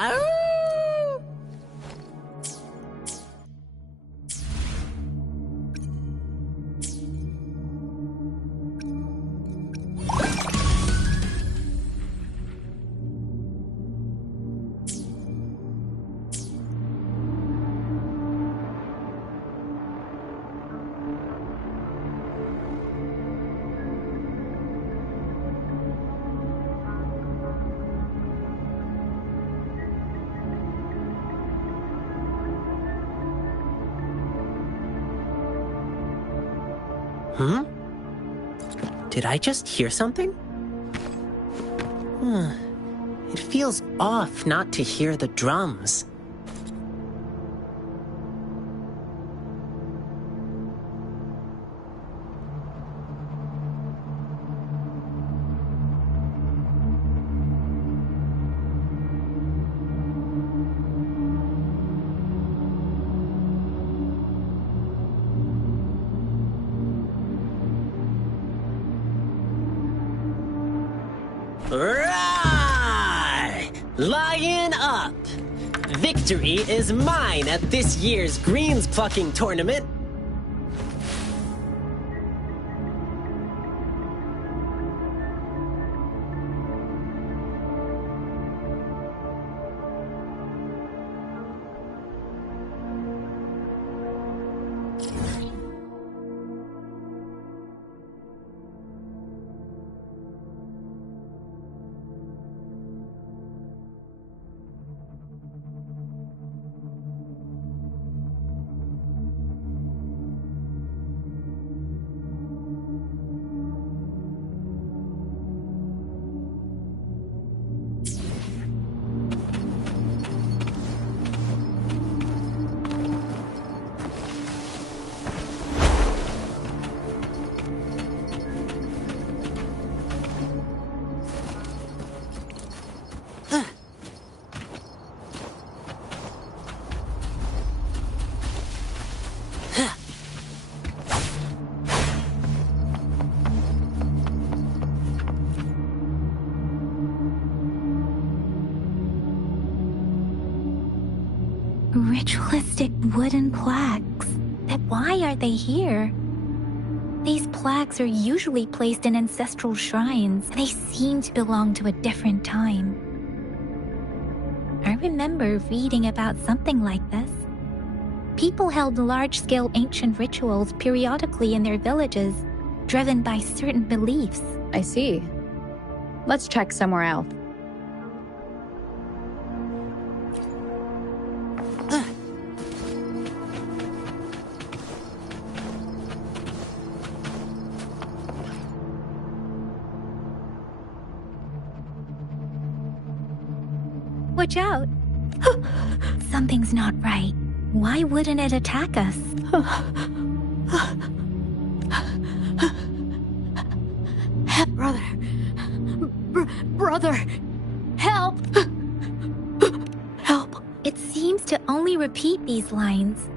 Oh! Hmm? Did I just hear something? It feels off not to hear the drums. Right! Lion up! Victory is mine at this year's greens plucking tournament. Ritualistic wooden plaques. But why are they here? These plaques are usually placed in ancestral shrines. They seem to belong to a different time. I remember reading about something like this. People held large-scale ancient rituals periodically in their villages, driven by certain beliefs. I see. Let's check somewhere else. Watch out! Something's not right. Why wouldn't it attack us? Brother! Brother! Help! Help! It seems to only repeat these lines.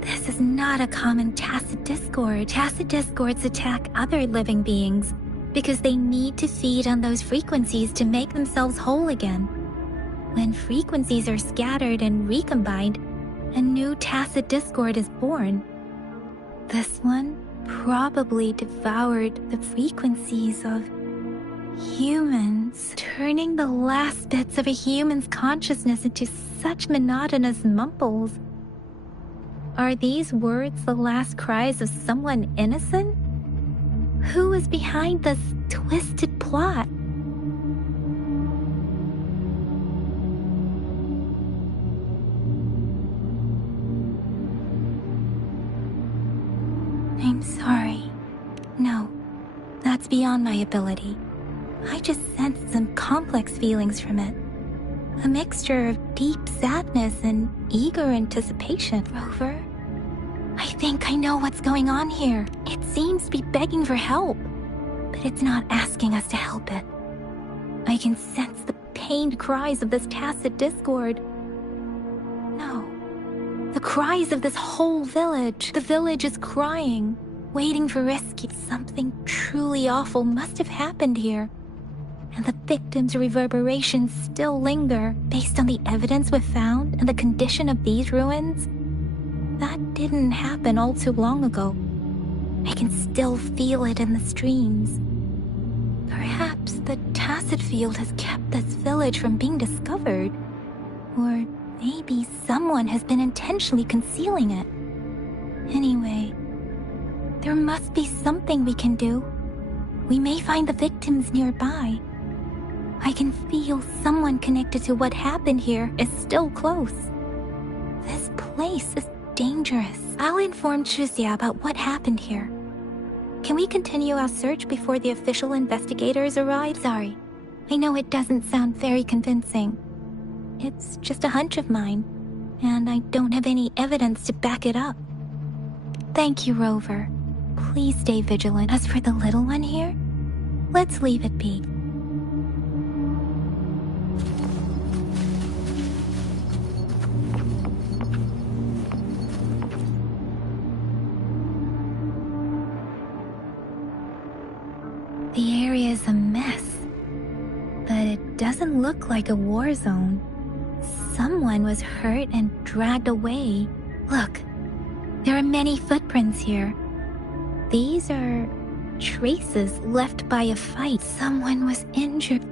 This is not a common tacit discord. Tacit discords attack other living beings because they need to feed on those frequencies to make themselves whole again. When frequencies are scattered and recombined, a new tacit discord is born. This one probably devoured the frequencies of humans, turning the last bits of a human's consciousness into such monotonous mumbles. Are these words the last cries of someone innocent? Who is behind this twisted plot? I'm sorry. No, that's beyond my ability. I just sensed some complex feelings from it. A mixture of deep sadness and eager anticipation. Rover, I think I know what's going on here. It seems to be begging for help, but it's not asking us to help it. I can sense the pained cries of this tacit discord. No. The cries of this whole village. The village is crying, waiting for rescue. Something truly awful must have happened here. and the victim's reverberations still linger based on the evidence we've found and the condition of these ruins. That didn't happen all too long ago. I can still feel it in the streams. Perhaps the tacit field has kept this village from being discovered. Or maybe someone has been intentionally concealing it. Anyway, there must be something we can do. We may find the victims nearby. I can feel someone connected to what happened here is still close. This place is dangerous. I'll inform Chuzia about what happened here. Can we continue our search before the official investigators arrive? Sorry, I know it doesn't sound very convincing. It's just a hunch of mine, and I don't have any evidence to back it up. Thank you, Rover. Please stay vigilant. As for the little one here, let's leave it be. The area is a mess, but it doesn't look like a war zone. Someone was hurt and dragged away. Look, there are many footprints here. These are traces left by a fight. Someone was injured.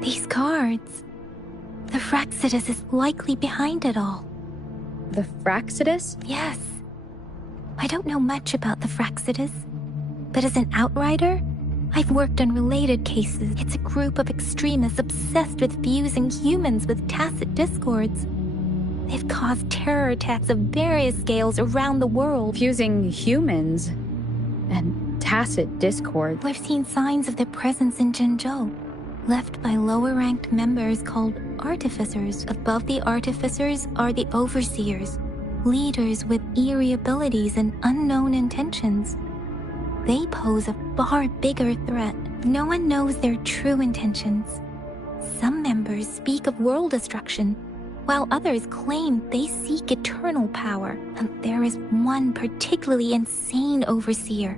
These cards. The Fraxidus is likely behind it all. The Fraxidus? Yes. I don't know much about the Fraxidus, but as an outrider, I've worked on related cases. It's a group of extremists obsessed with fusing humans with tacit discords. They've caused terror attacks of various scales around the world. Fusing humans and tacit discord. We've seen signs of their presence in Jinzhou, left by lower-ranked members called artificers. Above the artificers are the overseers, leaders with eerie abilities and unknown intentions. They pose a far bigger threat. No one knows their true intentions. Some members speak of world destruction, while others claim they seek eternal power. And there is one particularly insane overseer.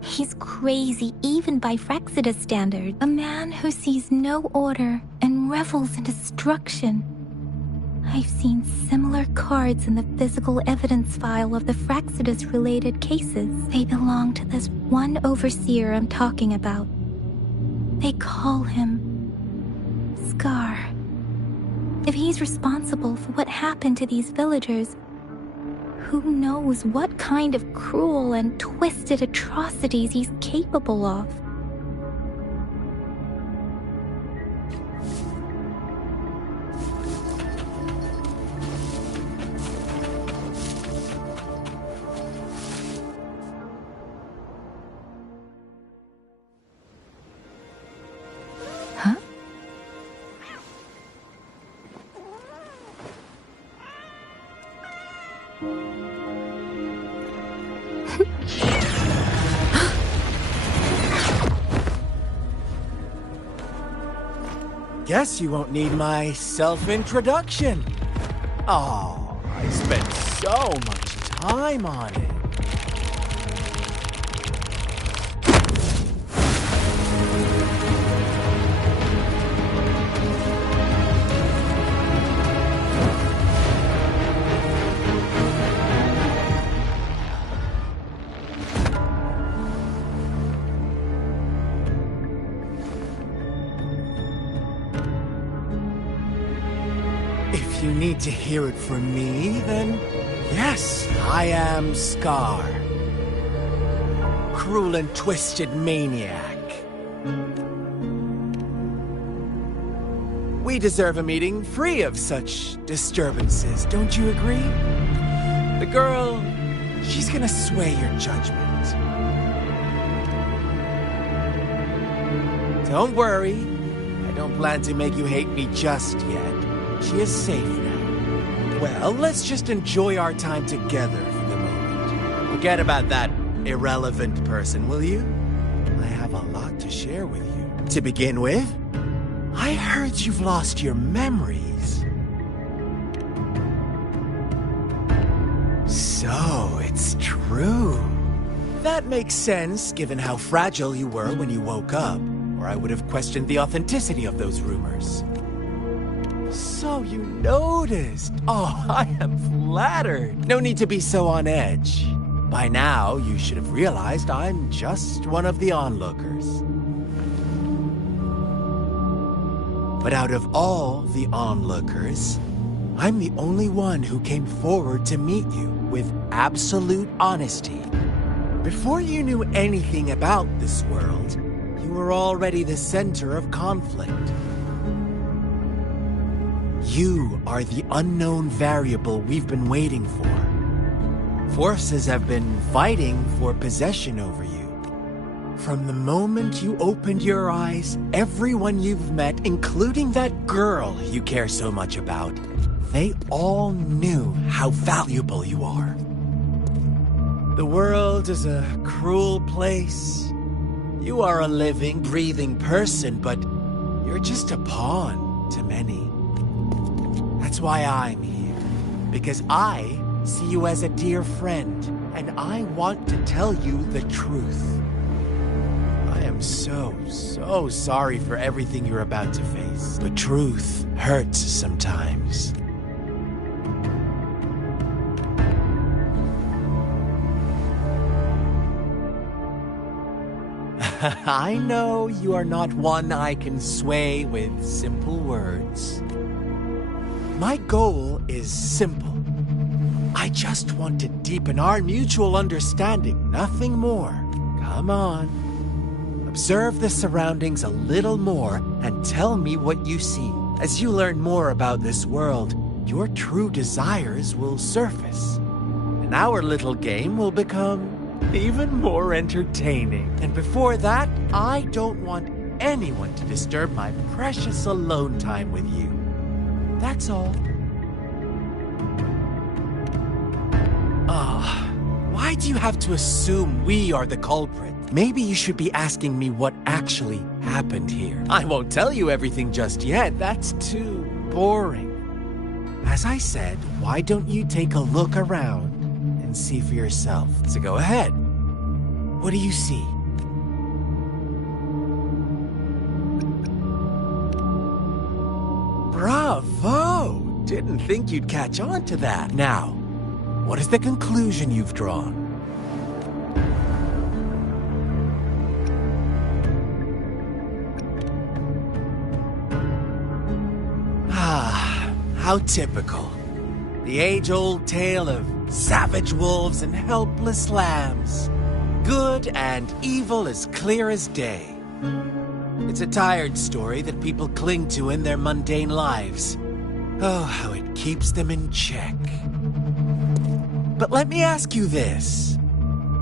He's crazy even by Fraxidus standards. A man who sees no order and revels in destruction. I've seen similar cards in the physical evidence file of the Fraxidus-related cases. They belong to this one overseer I'm talking about. They call him Scar. If he's responsible for what happened to these villagers, who knows what kind of cruel and twisted atrocities he's capable of? Huh? Guess you won't need my self-introduction. Oh, I spent so much time on it. If you need to hear it from me, then yes, I am Scar. Cruel and twisted maniac. We deserve a meeting free of such disturbances, don't you agree? The girl, she's gonna sway your judgment. Don't worry, I don't plan to make you hate me just yet. She is safe now. Well, let's just enjoy our time together for the moment. Forget about that irrelevant person, will you? I have a lot to share with you. To begin with, I heard you've lost your memories. So, It's true. That makes sense, given how fragile you were when you woke up, or I would have questioned the authenticity of those rumors. So you noticed. Oh, I am flattered. No need to be so on edge. By now, you should have realized I'm just one of the onlookers. But out of all the onlookers, I'm the only one who came forward to meet you with absolute honesty. Before you knew anything about this world, you were already the center of conflict. You are the unknown variable we've been waiting for. Forces have been fighting for possession over you. From the moment you opened your eyes, everyone you've met, including that girl you care so much about, they all knew how valuable you are. The world is a cruel place. You are a living, breathing person, but you're just a pawn to many. That's why I'm here. Because I see you as a dear friend, and I want to tell you the truth. I am so sorry for everything you're about to face. The truth hurts sometimes. I know you are not one I can sway with simple words. My goal is simple. I just want to deepen our mutual understanding, nothing more. Come on. Observe the surroundings a little more and tell me what you see. As you learn more about this world, your true desires will surface. And our little game will become even more entertaining. And before that, I don't want anyone to disturb my precious alone time with you. That's all. Why do you have to assume we are the culprit? Maybe you should be asking me what actually happened here. I won't tell you everything just yet. That's too boring. As I said, why don't you take a look around and see for yourself? So go ahead. What do you see? Bravo! Didn't think you'd catch on to that. Now, what is the conclusion you've drawn? How typical. The age-old tale of savage wolves and helpless lambs. Good and evil as clear as day. It's a tired story that people cling to in their mundane lives. Oh, how it keeps them in check. But let me ask you this.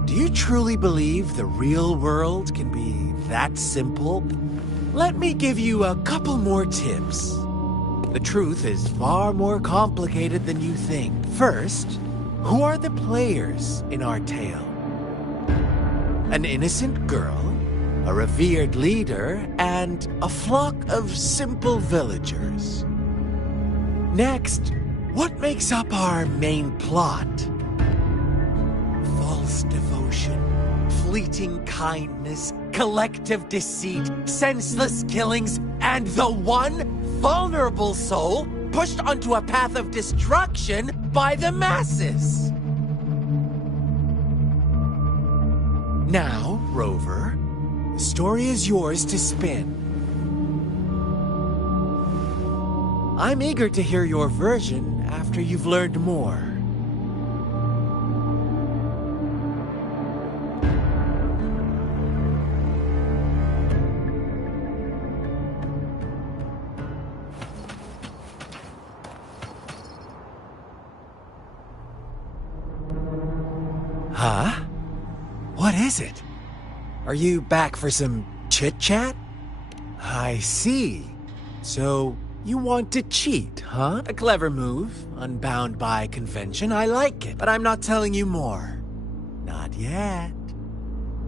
Do you truly believe the real world can be that simple? Let me give you a couple more tips. The truth is far more complicated than you think. First, who are the players in our tale? An innocent girl, a revered leader, and a flock of simple villagers. Next, what makes up our main plot? False devotion, fleeting kindness, collective deceit, senseless killings, and the one vulnerable soul pushed onto a path of destruction by the masses. Now, Rover, the story is yours to spin. I'm eager to hear your version after you've learned more. Huh? What is it? Are you back for some chit-chat? I see. So, you want to cheat, huh? A clever move, unbound by convention. I like it, but I'm not telling you more. Not yet.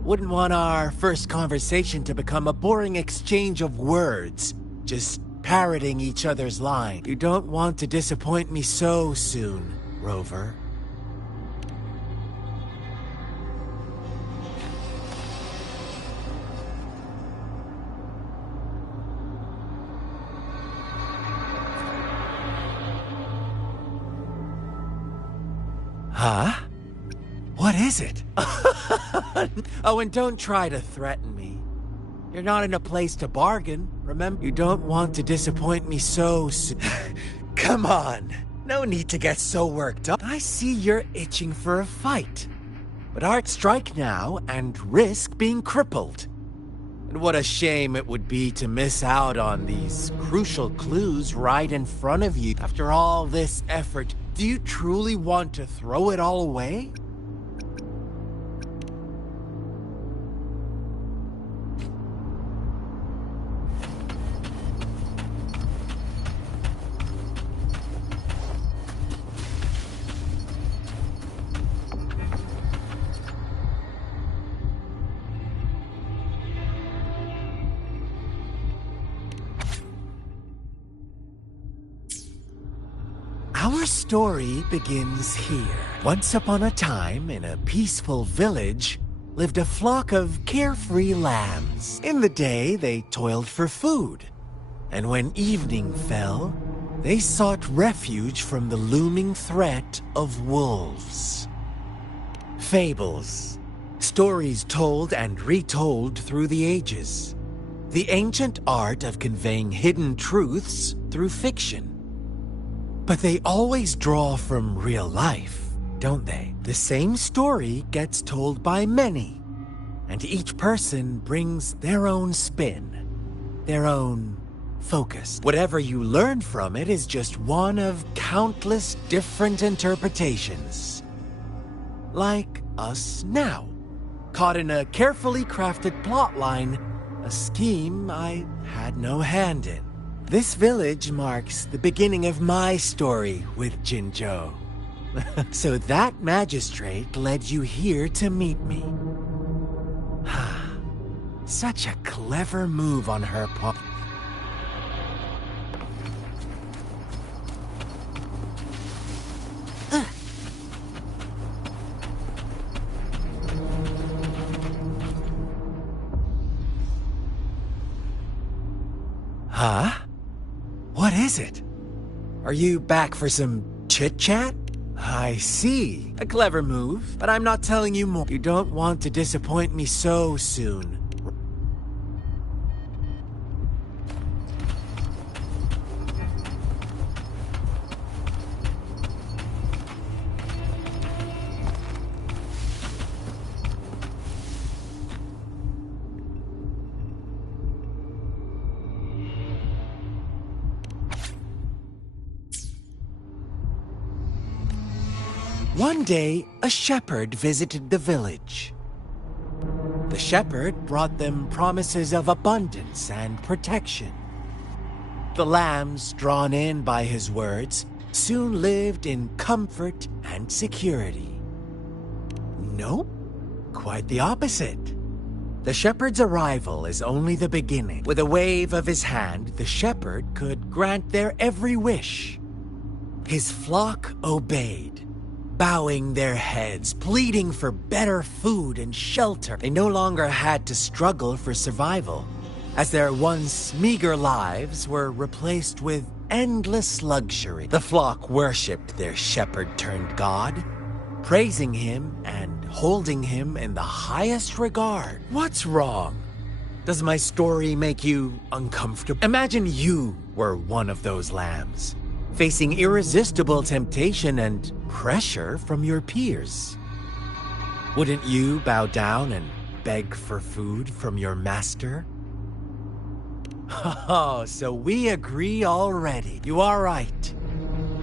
Wouldn't want our first conversation to become a boring exchange of words, just parroting each other's line. You don't want to disappoint me so soon, Rover. Huh? What is it? Oh, and don't try to threaten me. You're not in a place to bargain, remember? You don't want to disappoint me so soon. Come on. No need to get so worked up. I see you're itching for a fight. But I'd strike now and risk being crippled. And what a shame it would be to miss out on these crucial clues right in front of you. After all this effort, do you truly want to throw it all away? Our story begins here. Once upon a time, in a peaceful village, lived a flock of carefree lambs. In the day, they toiled for food. And when evening fell, they sought refuge from the looming threat of wolves. Fables. Stories told and retold through the ages. The ancient art of conveying hidden truths through fiction. But they always draw from real life, don't they? The same story gets told by many, and each person brings their own spin, their own focus. Whatever you learn from it is just one of countless different interpretations. Like us now, caught in a carefully crafted plotline, a scheme I had no hand in. This village marks the beginning of my story with Jinzhou. So that magistrate led you here to meet me. Such a clever move on her part. Huh? What is it? Are you back for some chit-chat? I see. A clever move, but I'm not telling you more. You don't want to disappoint me so soon. One day, a shepherd visited the village. The shepherd brought them promises of abundance and protection. The lambs, drawn in by his words, soon lived in comfort and security. Nope, quite the opposite. The shepherd's arrival is only the beginning. With a wave of his hand, the shepherd could grant their every wish. His flock obeyed, bowing their heads, pleading for better food and shelter. They no longer had to struggle for survival, as their once meager lives were replaced with endless luxury. The flock worshipped their shepherd-turned-god, praising him and holding him in the highest regard. What's wrong? Does my story make you uncomfortable? Imagine you were one of those lambs, facing irresistible temptation and pressure from your peers. Wouldn't you bow down and beg for food from your master? Oh, so we agree already. You are right.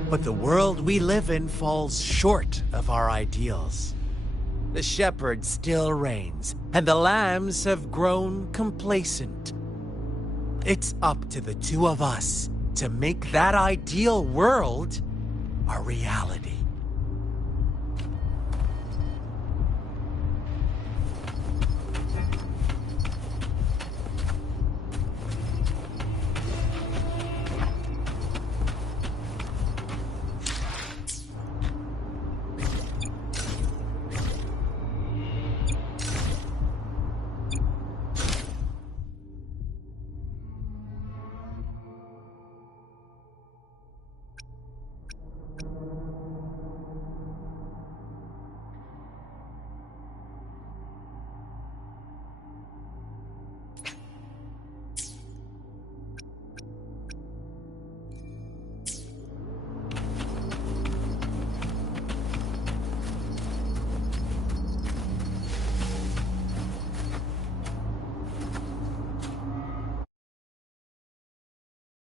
But the world we live in falls short of our ideals. The shepherd still reigns, and the lambs have grown complacent. It's up to the two of us to make that ideal world a reality.